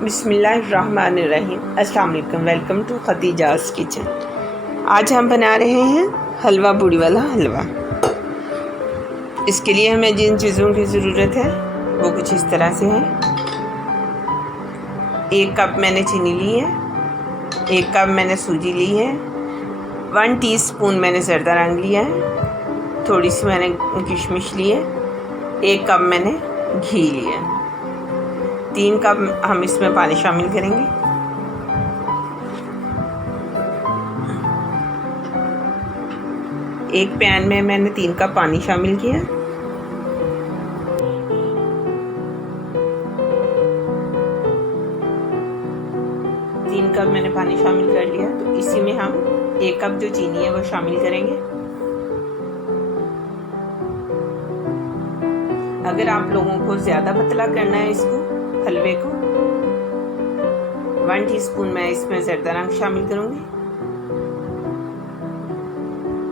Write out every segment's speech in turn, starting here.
बिस्मिल्लाहिर्रहमानिर्रहीम। अस्सलाम वालेकुम। Welcome to Khatija's kitchen. आज हम बना रहे हैं हलवा, पूड़ी वाला हलवा। इसके लिए हमें जिन चीज़ों की ज़रूरत है वो कुछ इस तरह से है। 1 कप मैंने चीनी ली है, 1 कप मैंने सूजी ली है, 1 टीस्पून मैंने ज़रदा रंग लिया है, थोड़ी सी मैंने किशमिश ली है, 1 कप मैंने घी लिया है, 3 कप हम इसमें पानी शामिल करेंगे। एक पैन में मैंने 3 कप पानी शामिल किया। तीन कप मैंने पानी शामिल कर लिया, तो इसी में हम 1 कप जो चीनी है वो शामिल करेंगे। अगर आप लोगों को ज़्यादा पतला करना है इसको हलवे को, 1 टीस्पून मैं इसमें ज़रदा रंग शामिल करूँगी।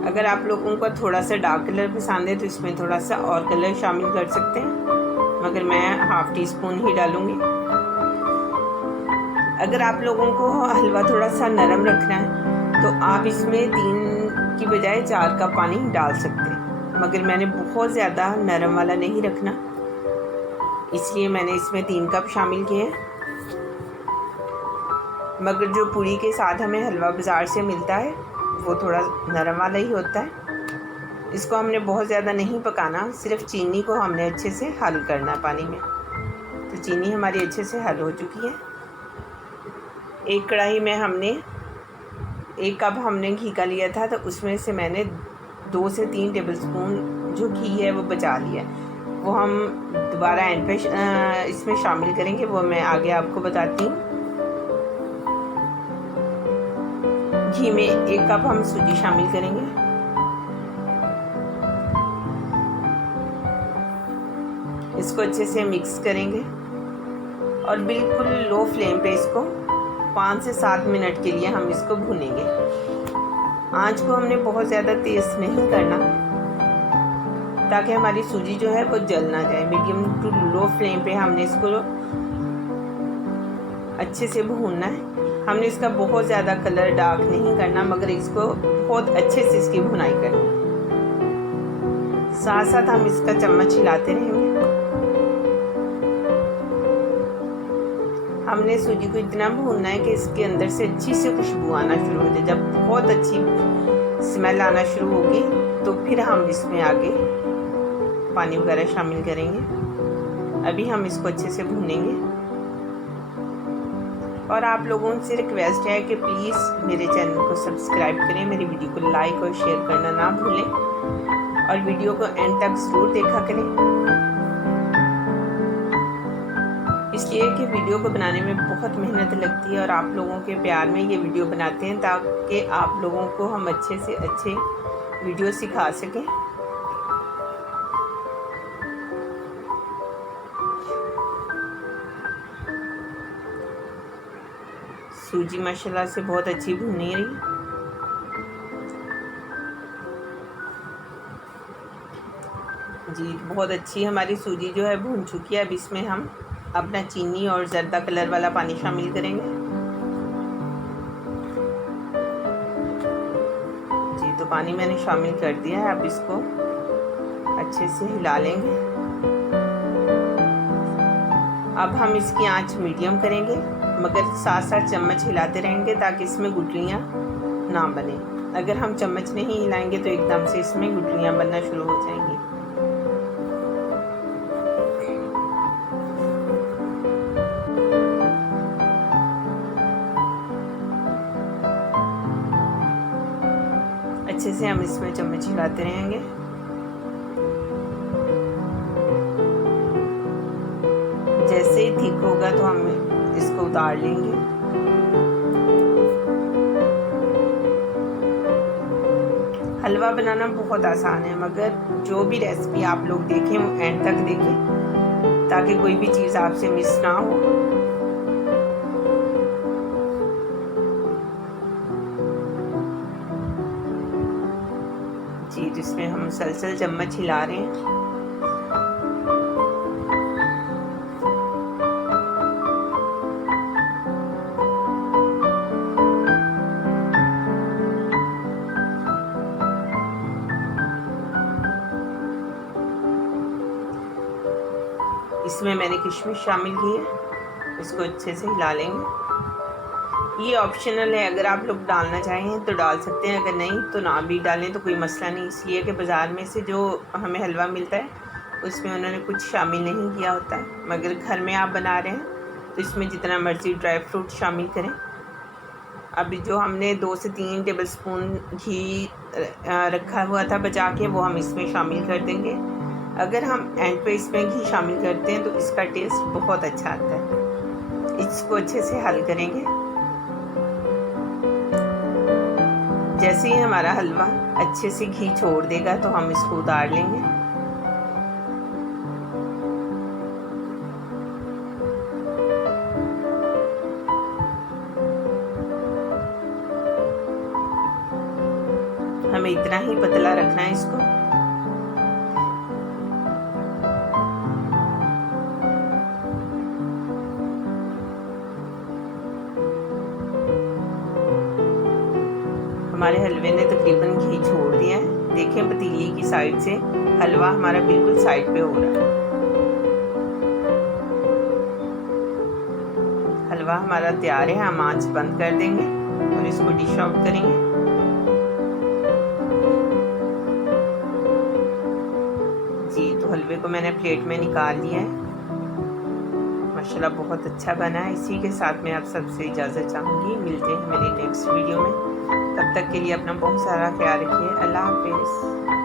अगर आप लोगों को थोड़ा सा डार्क कलर पसंद है तो इसमें थोड़ा सा और कलर शामिल कर सकते हैं, मगर मैं 1/2 टीस्पून ही डालूँगी। अगर आप लोगों को हलवा थोड़ा सा नरम रखना है तो आप इसमें 3 की बजाय 4 कप पानी डाल सकते हैं, मगर मैंने बहुत ज़्यादा नरम वाला नहीं रखना, इसलिए मैंने इसमें 3 कप शामिल किए हैं। मगर जो पूड़ी के साथ हमें हलवा बाज़ार से मिलता है वो थोड़ा नरम वाला ही होता है। इसको हमने बहुत ज़्यादा नहीं पकाना, सिर्फ चीनी को हमने अच्छे से हल करना है पानी में। तो चीनी हमारी अच्छे से हल हो चुकी है। एक कढ़ाई में हमने 1 कप हमने घी का लिया था, तो उसमें से मैंने 2 से 3 टेबलस्पून जो घी है वो बचा लिया। वो हम दोबारा एंड पे इसमें शामिल करेंगे, वो मैं आगे आपको बताती हूँ। घी में 1 कप हम सूजी शामिल करेंगे। इसको अच्छे से मिक्स करेंगे और बिल्कुल लो फ्लेम पे इसको 5 से 7 मिनट के लिए हम इसको भूनेंगे। आंच को हमने बहुत ज़्यादा तेज़ नहीं करना, ताकि हमारी सूजी जो है वो जल ना जाए। मीडियम टू लो फ्लेम पे हमने इसको अच्छे से भूनना है। हमने इसका बहुत ज़्यादा कलर डार्क नहीं करना, मगर इसको बहुत अच्छे से इसकी भुनाई करनी है। साथ साथ हम इसका चम्मच हिलाते रहेंगे। हमने सूजी को इतना भूनना है कि इसके अंदर से अच्छी से खुशबू आना शुरू हो जाए। जब बहुत अच्छी स्मेल आना शुरू होगी तो फिर हम इसमें आगे पानी वगैरह शामिल करेंगे। अभी हम इसको अच्छे से भूनेंगे। और आप लोगों से रिक्वेस्ट है कि प्लीज़ मेरे चैनल को सब्सक्राइब करें, मेरी वीडियो को लाइक और शेयर करना ना भूलें, और वीडियो को एंड तक ज़रूर देखा करें, इसलिए कि वीडियो को बनाने में बहुत मेहनत लगती है और आप लोगों के प्यार में ये वीडियो बनाते हैं ताकि आप लोगों को हम अच्छे से अच्छे वीडियो सिखा सकें। सूजी माशाल्लाह से बहुत अच्छी भुनी रही। जी बहुत अच्छी हमारी सूजी जो है भून चुकी है। अब इसमें हम अपना चीनी और ज़रदा कलर वाला पानी शामिल करेंगे। जी तो पानी मैंने शामिल कर दिया है। अब इसको अच्छे से हिला लेंगे। अब हम इसकी आंच मीडियम करेंगे, मगर साथ साथ चम्मच हिलाते रहेंगे ताकि इसमें गुठलियाँ ना बने। अगर हम चम्मच नहीं हिलाएंगे तो एकदम से इसमें गुठलियाँ बनना शुरू हो जाएंगी। अच्छे से हम इसमें चम्मच हिलाते रहेंगे। जैसे ही ठीक होगा तो हम इसको उतार लेंगे। हलवा बनाना बहुत आसान है, मगर जो भी रेसिपी आप लोग देखें वो एंड तक देखें ताकि कोई भी चीज़ आपसे मिस ना हो। जी जिसमें हम मुसलसल चम्मच हिला रहे हैं। इसमें मैंने किशमिश शामिल की है, इसको अच्छे से हिला लेंगे। ये ऑप्शनल है, अगर आप लोग डालना चाहें तो डाल सकते हैं, अगर नहीं तो ना भी डालें तो कोई मसला नहीं। इसलिए कि बाज़ार में से जो हमें हलवा मिलता है उसमें उन्होंने कुछ शामिल नहीं किया होता है, मगर घर में आप बना रहे हैं तो इसमें जितना मर्ज़ी ड्राई फ्रूट शामिल करें। अभी जो हमने 2 से 3 टेबलस्पून घी रखा हुआ था बचा के, वो हम इसमें शामिल कर देंगे। अगर हम एंड पे इसमें घी शामिल करते हैं तो इसका टेस्ट बहुत अच्छा आता है। इसको अच्छे से हल करेंगे। जैसे ही हमारा हलवा अच्छे से घी छोड़ देगा तो हम इसको उतार लेंगे। हमें इतना ही पतला रखना है इसको। हमारे हलवे ने तकरीबन घी छोड़ दिया है। देखें पतीली की साइड से हलवा हमारा बिल्कुल साइड पे हो रहा है। हलवा हमारा तैयार है। हम आंच बंद कर देंगे और इसको डिश आउट करेंगे। जी, तो हलवे को मैंने प्लेट में निकाल लिया है। माशाल्लाह बहुत अच्छा बना है। इसी के साथ मैं आप सबसे इजाज़त चाहूँगी। मिलते हैं मेरी नेक्स्ट वीडियो में। तब तक के लिए अपना बहुत सारा ख्याल रखिए। अल्लाह हाफिज़।